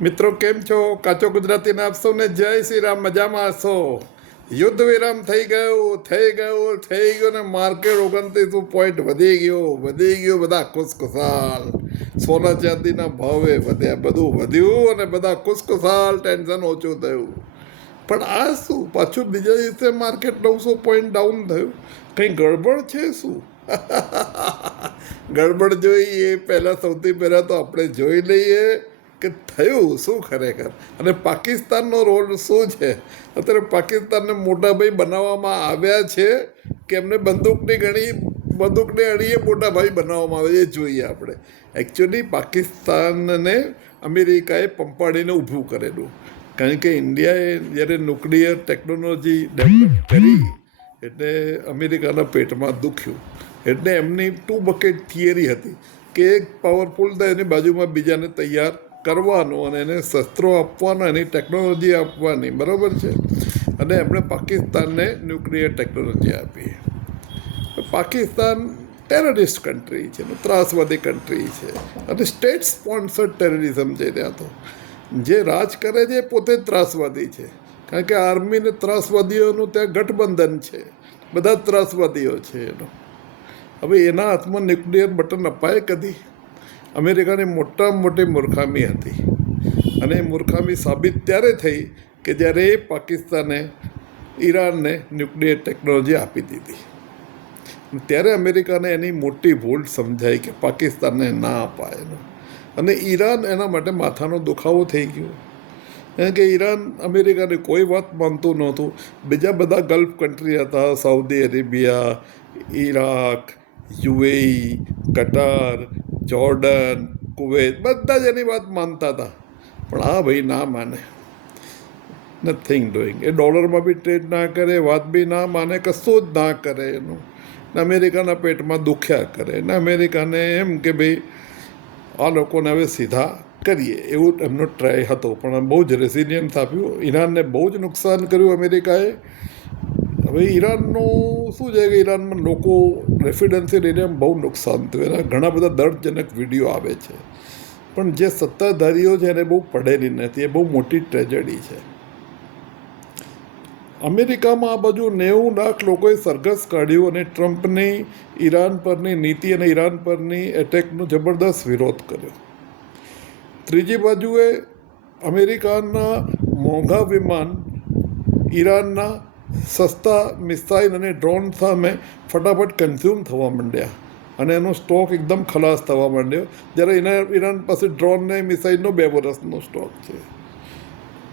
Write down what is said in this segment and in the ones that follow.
મિત્રો કેમ છો? કાચો ગુજરાતીને આપ સૌને જય શ્રી રામ. મજામાં હશો? યુદ્ધ વિરામ થઈ ગયું ને માર્કેટ 29 પોઈન્ટ વધી ગયો. બધા ખુશખુશાલ. સોના ચાંદીના ભાવે વધ્યા, બધું વધ્યું અને બધા ખુશખુશાલ. ટેન્શન ઓછું થયું. પણ આ શું પાછું બીજા દિવસે માર્કેટ 900 પોઈન્ટ ડાઉન થયું? કંઈ ગડબડ છે શું? ગડબડ જોઈએ પહેલાં, સૌથી પહેલાં તો આપણે જોઈ લઈએ કે થયું શું ખરેખર, અને પાકિસ્તાનનો રોલ શું છે. અત્યારે પાકિસ્તાનને મોટા ભાઈ બનાવવામાં આવ્યા છે કે એમને બંદૂકની અડીએ મોટા ભાઈ બનાવવામાં આવે, એ જોઈએ આપણે. એકચ્યુઅલી પાકિસ્તાનને અમેરિકાએ પંપાડીને ઊભું કરેલું, કારણ કે ઇન્ડિયાએ જ્યારે ન્યુક્લિયર ટેકનોલોજી ડેવલપ કરી એટલે અમેરિકાના પેટમાં દુખ્યું. એટલે એમની 2 બકેટ થિયરી હતી કે એક પાવરફુલ થાય એની બાજુમાં બીજાને તૈયાર કરવાનું અને એને શસ્ત્રો આપવાના, એની ટેકનોલોજી આપવાની, બરાબર છે. અને એમણે પાકિસ્તાનને ન્યુક્લિયર ટેકનોલોજી આપી. પાકિસ્તાન ટેરરિસ્ટ કન્ટ્રી છે, ત્રાસવાદી કન્ટ્રી છે, અને સ્ટેટ સ્પોન્સર્ડ ટેરરિઝમ છે. ત્યાં તો જે રાજ કરે છે એ પોતે જ ત્રાસવાદી છે, કારણ કે આર્મી ને ત્રાસવાદીઓનું ત્યાં ગઠબંધન છે, બધા જ ત્રાસવાદીઓ છે એનો. હવે એના હાથમાં ન્યુક્લિયર બટન અપાય કદી? અમેરિકાની મોટામાં મોટી મૂર્ખામી હતી, અને એ મૂર્ખામી સાબિત ત્યારે થઈ કે જ્યારે પાકિસ્તાને ઈરાનને ન્યુક્લિયર ટેકનોલોજી આપી દીધી. ત્યારે અમેરિકાને એની મોટી ભૂલ સમજાઈ કે પાકિસ્તાનને ના અપાય એનું. અને ઈરાન એના માટે માથાનો દુખાવો થઈ ગયો, કારણ કે ઈરાન અમેરિકાની કોઈ વાત માનતું નહોતું. બીજા બધા ગલ્ફ કન્ટ્રી હતા, સાઉદી અરેબિયા, ઈરાક, યુએઈ, કટાર, જોર્ડન, કુવૈત, બધા જ એની વાત માનતા હતા. પણ આ ભાઈ ના માને, નથિંગ ડુઈંગ. એ ડોલરમાં બી ટ્રેડ ના કરે, વાત બી ના માને, કશું જ ના કરે એનું. ને અમેરિકાના પેટમાં દુખ્યા કરે. ને અમેરિકાને એમ કે ભાઈ આ લોકોને હવે સીધા કરીએ, એવું એમનો ટ્રાય હતો. પણ બહુ જ રેસિલિયન્સ આપ્યું. ઈરાનને બહુ જ નુકસાન કર્યું અમેરિકાએ. હવે ઈરાનનું શું છે કે ઈરાનમાં લોકો રેસિડેન્શિયલ એરિયામાં બહુ નુકસાન થયું. એના ઘણા બધા દર્દજનક વિડીયો આવે છે. પણ જે સત્તાધારીઓ છે એને બહુ પડેલી નથી. એ બહુ મોટી ટ્રેજેડી છે. અમેરિકામાં આ બાજુ 90 લાખ લોકોએ સરઘસ કાઢ્યું અને ટ્રમ્પની ઈરાન પરની નીતિ અને ઈરાન પરની એટેકનો જબરદસ્ત વિરોધ કર્યો. ત્રીજી બાજુએ અમેરિકાના મોંઘા વિમાન ઈરાનના સસ્તા મિસાઇલ અને ડ્રોન સામે ફટાફટ કન્ઝ્યુમ થવા માંડ્યા, અને એનો સ્ટોક એકદમ ખલાસ થવા માંડ્યો, જ્યારે ઈરાન પાસે ડ્રોન ને મિસાઇલનો 2 વર્ષનો સ્ટોક છે.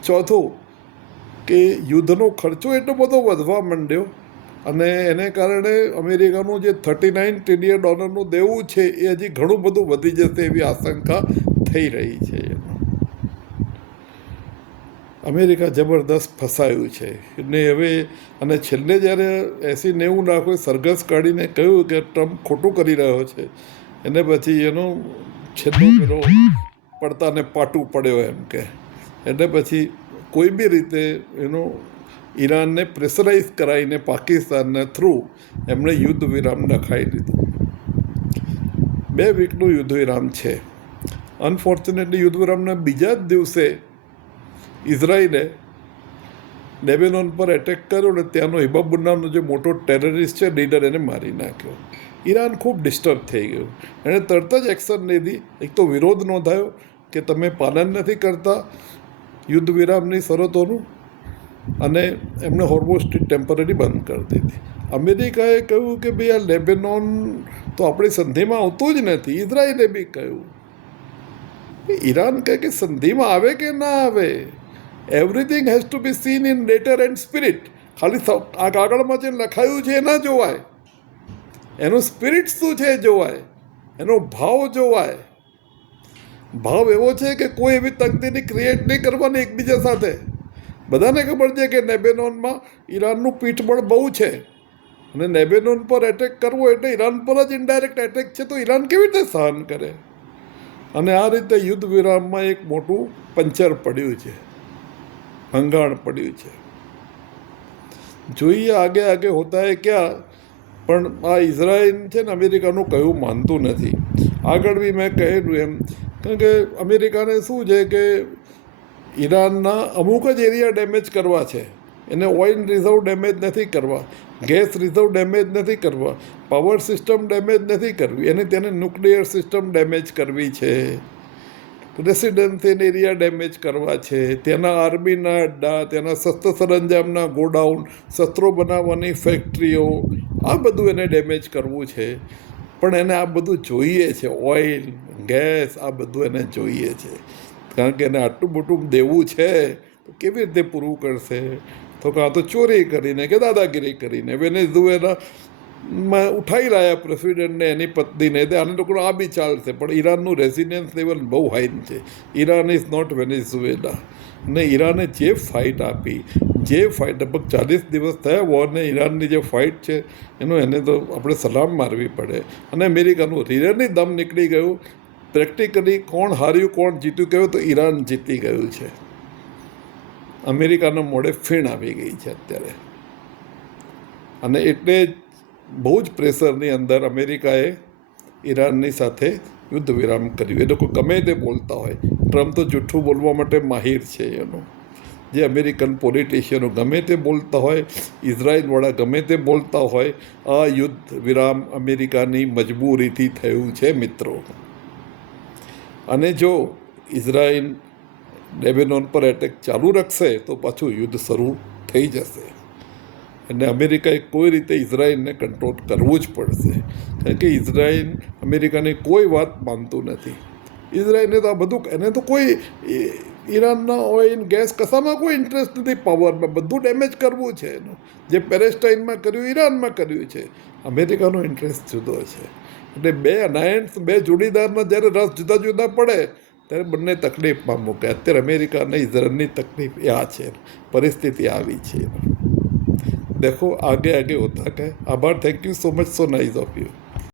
ચોથું કે યુદ્ધનો ખર્ચો એટલો બધો વધવા માંડ્યો, અને એને કારણે અમેરિકાનું જે $39 ટ્રિલિયન દેવું છે એ હજી ઘણું બધું વધી જશે એવી આશંકા થઈ રહી છે. અમેરિકા જબરદસ્ત ફસાયું છે. એટલે હવે અને છેલ્લે જ્યારે 80-90 લાખોએ સરઘસ કાઢીને કહ્યું કે ટ્રમ્પ ખોટું કરી રહ્યો છે, એને પછી એનો છેલ્લો પેલો પડતાને પાટું પડ્યો એમ કે. એટલે પછી કોઈ બી રીતે એનો ઈરાનને પ્રેશરાઇઝ કરાવીને પાકિસ્તાનના થ્રુ એમણે યુદ્ધ વિરામ નખાઈ દીધું. 2 વીકનું યુદ્ધ વિરામ છે. અનફોર્ચ્યુનેટલી યુદ્ધ વિરામના બીજા જ દિવસે ઇઝરાયલે લેબેનોન પર એટેક કર્યો અને ત્યાંનો હિઝબુલ્લાહનો જે મોટો ટેરરિસ્ટ છે લીડર, એને મારી નાખ્યો. ઈરાન ખૂબ ડિસ્ટર્બ થઈ ગયું. એણે તરત જ એક્શન લીધી. એક તો વિરોધ નોંધાયો કે તમે પાલન નથી કરતા યુદ્ધ વિરામની શરતોનું, અને એમણે હોર્મુઝ સ્ટ્રીટ ટેમ્પરરી બંધ કરી દીધી. અમેરિકાએ કહ્યું કે ભાઈ આ લેબેનોન તો આપણી સંધિમાં આવતું જ નથી. ઇઝરાયલે બી કહ્યું. ઈરાન કહે કે સંધિમાં આવે કે ના આવે, everything has to be seen in letter and spirit. ખાલી આ કાગળમાં જે લખાયું છે એ ના જોવાય, એનું સ્પિરિટ શું છે એ જોવાય, એનો ભાવ જોવાય. ભાવ એવો છે કે કોઈ એવી તકદીરી ક્રિએટ નહીં કરવાની એકબીજા સાથે. બધાને ખબર છે કે લેબેનોનમાં ઈરાનનું પીઠબળ બહુ છે, અને લેબેનોન પર એટેક કરવો એટલે ઈરાન પર જ ઇનડાયરેક્ટ એટેક છે. તો ઈરાન કેવી રીતે સહન કરે? અને આ રીતે યુદ્ધ વિરામમાં એક મોટું પંચર પડ્યું છે, ભંગાણ પડ્યું છે. જોઈએ આગે આગે હોતા હે ક્યાં. પણ આ ઇઝરાયલ છે ને અમેરિકાનું કહ્યું માનતું નથી. આગળ બી મેં કહેલું એમ, કારણ કે અમેરિકાને શું છે કે ઈરાનના અમુક જ એરિયા ડેમેજ કરવા છે, એને ઓઇલ રિઝર્વ ડેમેજ નથી કરવા, ગેસ રિઝર્વ ડેમેજ નથી કરવા, પાવર સિસ્ટમ ડેમેજ નથી કરવી, એને તેને ન્યુક્લિયર સિસ્ટમ ડેમેજ કરવી છે, રેસિડેન્શિયલ એરિયા ડેમેજ કરવા છે, તેના આર્મીના અડ્ડા, તેના શસ્ત્ર સરંજામના ગોડાઉન, શસ્ત્રો બનાવવાની ફેક્ટરીઓ, આ બધું એને ડેમેજ કરવું છે. પણ એને આ બધું જોઈએ છે, ઓઇલ ગેસ આ બધું એને જોઈએ છે, કારણ કે એને આટલું મોટું દેવું છે તો કેવી રીતે પૂરું કરશે? તો કાં તો ચોરી કરીને કે દાદાગીરી કરીને વેનેઝુએલામાં ઉઠાઈ રહ્યા પ્રેસિડેન્ટને એની પત્નીને, આને લોકોને આ બી ચાલશે. પણ ઈરાનનું રેઝિડન્સ લેવલ બહુ હાઈ છે. Iran is not Venezuela. ને ઈરાને જે ફાઇટ આપી, લગભગ 40 દિવસ થયા વોરને, ઈરાનની જે ફાઇટ છે એને તો આપણે સલામ મારવી પડે. અને અમેરિકાનું રીરની દમ નીકળી ગયું. પ્રેક્ટિકલી કોણ હાર્યું કોણ જીત્યું કહ્યું તો ઈરાન જીતી ગયું છે. અમેરિકાના મોઢે ફીણ આવી ગઈ છે અત્યારે. અને એટલે બહુ જ પ્રેશરની અંદર અમેરિકાએ ઈરાનની સાથે યુદ્ધ વિરામ કર્યું. એ લોકો ગમે તે બોલતા હોય, ટ્રમ્પ તો જૂઠું બોલવા માટે માહિર છે એનું. જે અમેરિકન પોલિટિશિયનો ગમે તે બોલતા હોય, ઇઝરાયલવાળા ગમે તે બોલતા હોય, આ યુદ્ધ વિરામ અમેરિકાની મજબૂરીથી થયું છે મિત્રો. અને જો ઇઝરાયલ લેબેનોન પર એટેક ચાલુ રાખશે તો પાછું યુદ્ધ શરૂ થઈ જશે. અને અમેરિકાએ કોઈ રીતે ઇઝરાયલને કંટ્રોલ કરવું જ પડશે, કારણ કે ઇઝરાયલ અમેરિકાની કોઈ વાત માનતું નથી. ઇઝરાયલને તો આ બધું, એને તો કોઈ ઈરાનના ઓઇલ ગેસ કશામાં કોઈ ઇન્ટરેસ્ટ નથી, પાવરમાં બધું ડેમેજ કરવું છે એનું. જે પેલેસ્ટાઇનમાં કર્યું ઈરાનમાં કર્યું છે. અમેરિકાનો ઇન્ટરેસ્ટ જુદો છે. એટલે બે અલાયન્સ, બે જોડીદારના જ્યારે રસ જુદા જુદા પડે ત્યારે બંને તકલીફમાં મૂકે. અત્યારે અમેરિકા અને ઇઝરાયલની તકલીફ આ છે, પરિસ્થિતિ આવી છે. देखो आगे आगे होता है. आभार. Thank you so much. So nice of you.